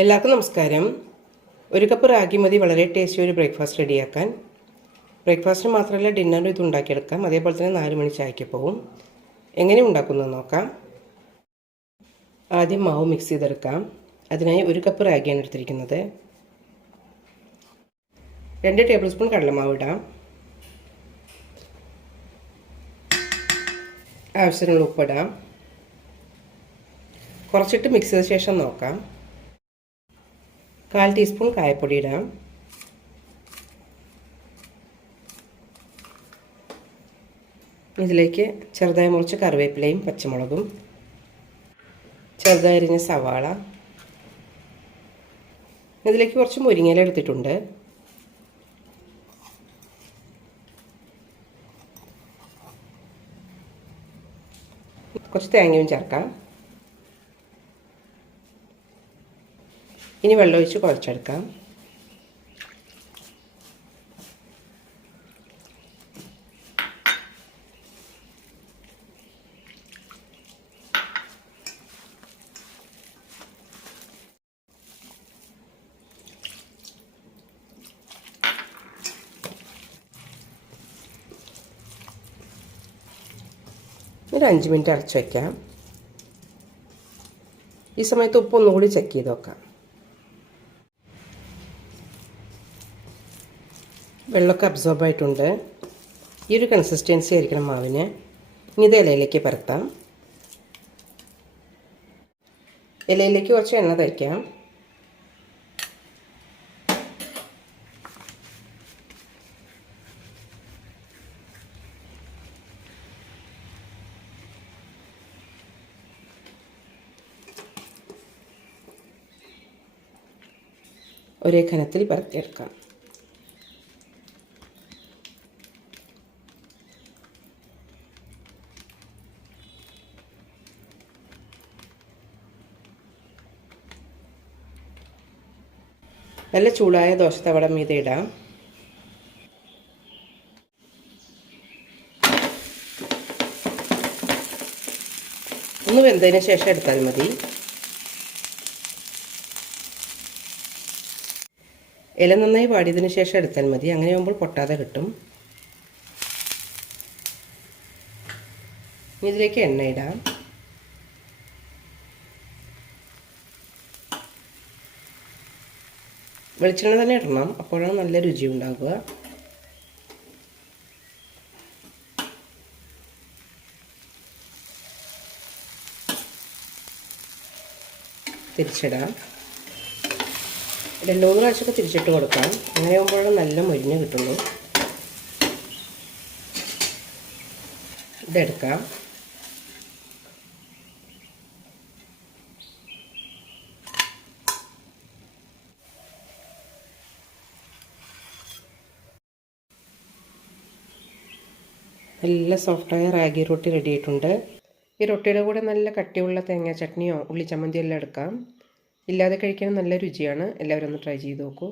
എല്ലാവർക്കും നമസ്കാരം. ഒരു കപ്പ് റാഗി മതി വളരെ ടേസ്റ്റി ഒരു ബ്രേക്ക്ഫാസ്റ്റ് റെഡിയാക്കാൻ. ബ്രേക്ക്ഫാസ്റ്റിന് മാത്രമല്ല ഡിന്നറിനും ഇത് ഉണ്ടാക്കിയെടുക്കാം. അതേപോലെ തന്നെ 4 മണി ചായക്ക് പോകും. എങ്ങനെ ഉണ്ടാക്കുന്നത് നോക്കാം. ആദ്യം മാവ് മിക്സ് ചെയ്തെടുക്കാം. അതിനായി 1 കപ്പ് റാഗിയാണ് എടുത്തിരിക്കുന്നത്. 2 ടേബിൾ സ്പൂൺ കടലമാവ് ഇടാം. ആവശ്യത്തിനുള്ള ഉപ്പിടാം. കുറച്ചിട്ട് മിക്സ് ചെയ്ത ശേഷം നോക്കാം. 1/4 ടീസ്പൂൺ കായപ്പൊടി ഇടാം. ഇതിലേക്ക് ചെറുതായി മുറിച്ച കറിവേപ്പിലയും പച്ചമുളകും, ചെറുതായി അരിഞ്ഞ സവാള, ഇതിലേക്ക് കുറച്ച് മുരിങ്ങയില എടുത്തിട്ടുണ്ട്. കുറച്ച് തേങ്ങയും ചേർക്കാം. ഇനി വെള്ളമൊഴിച്ച് കുഴച്ചെടുക്കാം. ഒരു 5 മിനിറ്റ് അടച്ചു വയ്ക്കാം. ഈ സമയത്ത് ഉപ്പ് ഒന്നുകൂടി ചെക്ക് ചെയ്ത് നോക്കാം. വെള്ളമൊക്കെ അബ്സോർബ് ആയിട്ടുണ്ട്. ഈ ഒരു കൺസിസ്റ്റൻസി ആയിരിക്കണം മാവിന്. ഇനി ഇത് ഇലയിലേക്ക് പരത്താം. ഇലയിലേക്ക് കുറച്ച് എണ്ണ തയ്ക്കാം. ഒരേ കനത്തിൽ പരത്തിയെടുക്കാം. നല്ല ചൂടായ ദോശത്തവട മീതെ ഇടാം. ഒന്ന് വെന്തതിന് ശേഷം എടുത്താൽ മതി. ഇല നന്നായി വാടിയതിന് ശേഷം എടുത്താൽ മതി. അങ്ങനെ ആകുമ്പോൾ പൊട്ടാതെ കിട്ടും. ഇതിലേക്ക് എണ്ണ ഇടാം. വെളിച്ചെണ്ണ തന്നെ ഇടണം, അപ്പോഴാണ് നല്ല രുചി ഉണ്ടാകുക. തിരിച്ചിടാം. 2-3 പ്രാവശ്യമൊക്കെ തിരിച്ചിട്ട് കൊടുക്കാം. അങ്ങനെ ആകുമ്പോഴാണ് നല്ല മൊരിഞ്ഞ് കിട്ടുള്ളൂ. ഇതെടുക്കാം. നല്ല സോഫ്റ്റായ റാഗി റൊട്ടി റെഡി ആയിട്ടുണ്ട്. ഈ റൊട്ടിയുടെ കൂടെ നല്ല കട്ടിയുള്ള തേങ്ങാ ചട്നിയോ ഉള്ളി ചമ്മന്തിയോ എല്ലാം എടുക്കാം. ഇല്ലാതെ കഴിക്കാൻ നല്ല രുചിയാണ്. എല്ലാവരും ഒന്ന് ട്രൈ ചെയ്ത് നോക്കൂ.